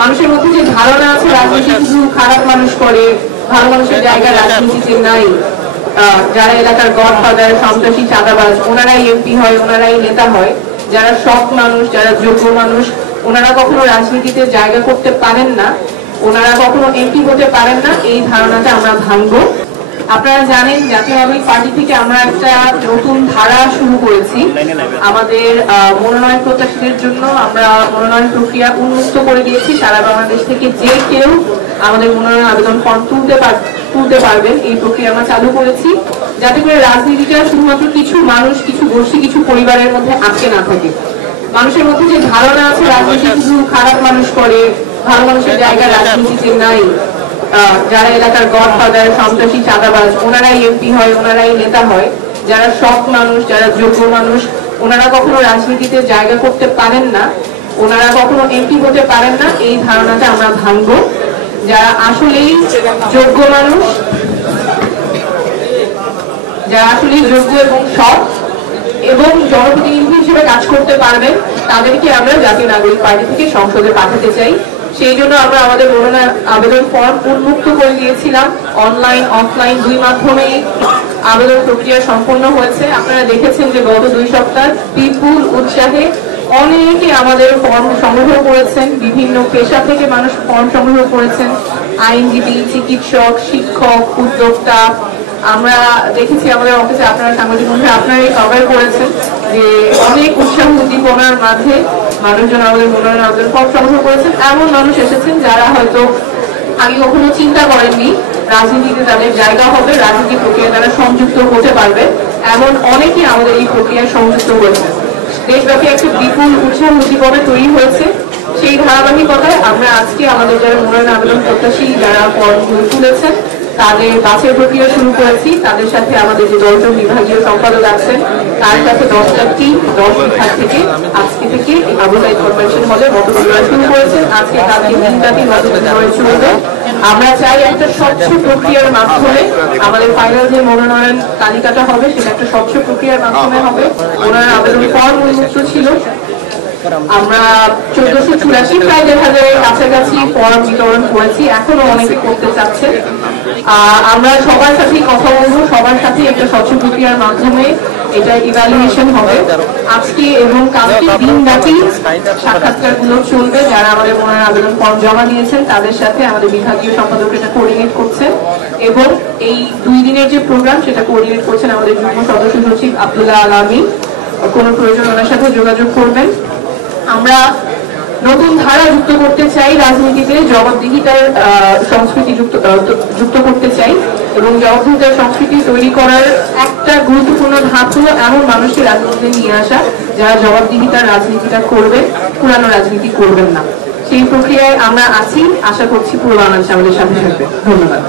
মানুষের মধ্যে যে ধারণা আছে রাজনীতি শুধু খারাপ মানুষ করে, ভালো মানুষের জায়গা রাজনীতিতে নাই, যারা এলাকার গডফাদার, সন্ত্রাসী, চাঁদাবাজ ওনারাই এমপি হয়, ওনারাই নেতা হয়, যারা সৎ মানুষ, যারা যোগ্য মানুষ ওনারা কখনো রাজনীতিতে জায়গা করতে পারেন না, ওনারা কখনো এমপি হতে পারেন না, এই ধারণাটা আমরা ভাঙবো। আপনারা জানেন জাতীয়তাবাদী পার্টি থেকে আমরা একটা নতুন ধারা শুরু করেছি। আমাদের মনোনয়ন প্রত্যাশীদের জন্য আমরা মনোনয়ন প্রক্রিয়া উন্মুক্ত করে দিয়েছি। সারা বাংলাদেশ থেকে যে কেউ আমাদের মনোনয়ন আবেদন ফর্ম তুলতে পারবেন, এই প্রক্রিয়া আমরা চালু করেছি, যাতে করে রাজনীতিটা শুধুমাত্র কিছু মানুষ, কিছু গোষ্ঠী, কিছু পরিবারের মধ্যে আটকে না থাকে। মানুষের মধ্যে যে ধারণা আছে রাজনীতি শুধু খারাপ মানুষ করে, ভালো মানুষের জায়গা রাজনীতিতে নাই, যারা এলাকার গডফাদার, সন্ত্রাসী, চাঁদাবাজ ওনারাই এমপি হয়, ওনারাই নেতা হয়, যারা সৎ মানুষ, যারা যোগ্য মানুষ ওনারা কখনো রাজনীতিতে জায়গা করতে পারেন না, ওনারা কখনো এমপি হতে পারেন না, এই ধারণাটা আমরা ভাঙবো। যারা আসলেই যোগ্য মানুষ, যারা আসলেই যোগ্য এবং সৎ এবং জনপ্রতিনিধি হিসেবে কাজ করতে পারবেন তাদেরকে আমরা জাতীয় নাগরিক পার্টি থেকে সংসদে পাঠাতে চাই। সেই জন্য আমরা আমাদের মনোনয়ন আবেদন ফর্ম উন্মুক্ত করে দিয়েছিলাম। অনলাইন, অফলাইন দুই মাধ্যমেই আবেদন প্রক্রিয়া সম্পন্ন হয়েছে। আপনারা দেখেছেন যে গত 2 সপ্তাহ বিপুল উৎসাহে অনেকে আমাদের ফর্ম সংগ্রহ করেছেন, বিভিন্ন পেশা থেকে মানুষ ফর্ম সংগ্রহ করেছেন, আইনজীবী, চিকিৎসক, শিক্ষক, উদ্যোক্তা। আমরা দেখেছি আমাদের অফিসে, আপনারা সাংবাদিক মধ্যে আপনারাই কভার করেছেন যে অনেক উৎসাহ উদ্দীপনার মাঝে মানুষজন আমাদের মনোনয়ন আবেদন ফর্ম সংগ্রহ করেছেন। এমন মানুষ এসেছেন যারা হয়তো আগে কখনো চিন্তা করেননি রাজনীতিতে তাদের জায়গা হবে, রাজনীতি প্রক্রিয়া তারা সংযুক্ত হতে পারবে, এমন অনেকেই আমাদের এই প্রক্রিয়ায় সংযুক্ত হয়েছে। দেশব্যাপী একটা বিপুল উৎসাহ উদ্দীপনা তৈরি হয়েছে। সেই ধারাবাহিকতায় আমরা আজকে আমাদের যারা মনোনয়ন আবেদন প্রত্যাশী যারা ফর্ম তুলেছেন তাদের বাছাই প্রক্রিয়া শুরু করেছি। তাদের সাথে আমাদের যে 10 জন বিভাগীয় সম্পাদক আছেন তার সাথে 10টা টিম 10 বিভাগ থেকে আজকে থেকে আবু সাইদ কর্পোরেশন হলে মতবিনিময় শুরু করেছেন। আজকে কালকে 3টা টিম মতবিনিময় চলবে। আমরা চাই একটা স্বচ্ছ প্রক্রিয়ার মাধ্যমে আমাদের ফাইনাল যে মনোনয়ন তালিকাটা হবে সেটা একটা স্বচ্ছ প্রক্রিয়ার মাধ্যমে হবে। মনোনয়ন আবেদন ফর্ম উন্মুক্ত ছিল। আমরা 1484 প্রায় 1000-এর কাছাকাছি ফর্ম বিতরণ করেছি, এখনো অনেকে করতে চাচ্ছে। আমরা সবার সাথেই কথা বলবো, সবার সাথে একটা স্বচ্ছ প্রক্রিয়ার মাধ্যমে এটা ইভ্যালুয়েশন হবে। আজকে এবং কালকে দিনব্যাপী সাক্ষাৎকারগুলো চলবে। যারা আমাদের মনোনয়ন আবেদন ফর্ম জমা দিয়েছেন তাদের সাথে আমাদের বিভাগীয় সম্পাদক এটা কোঅর্ডিনেট করছেন এবং এই 2 দিনের যে প্রোগ্রাম সেটা কোঅর্ডিনেট করছেন আমাদের যুগ্ম সদস্য সচিব আব্দুল্লাহ আল আমিন। কোনো প্রয়োজন ওনার সাথে যোগাযোগ করবেন। আমরা নতুন ধারা যুক্ত করতে চাই, রাজনীতিতে জবাবদিহিতার সংস্কৃতি যুক্ত করতে চাই এবং জবাবদিহিতার সংস্কৃতি তৈরি করার একটা গুরুত্বপূর্ণ ধাপ হলো এমন মানুষকে রাজনীতিতে নিয়ে আসা যারা জবাবদিহিতার রাজনীতিটা করবেন, পুরানো রাজনীতি করবেন না। সেই প্রক্রিয়ায় আমরা আছি, আশা করছি পুরো বাংলাদেশ আমাদের সাথে থাকবে। ধন্যবাদ।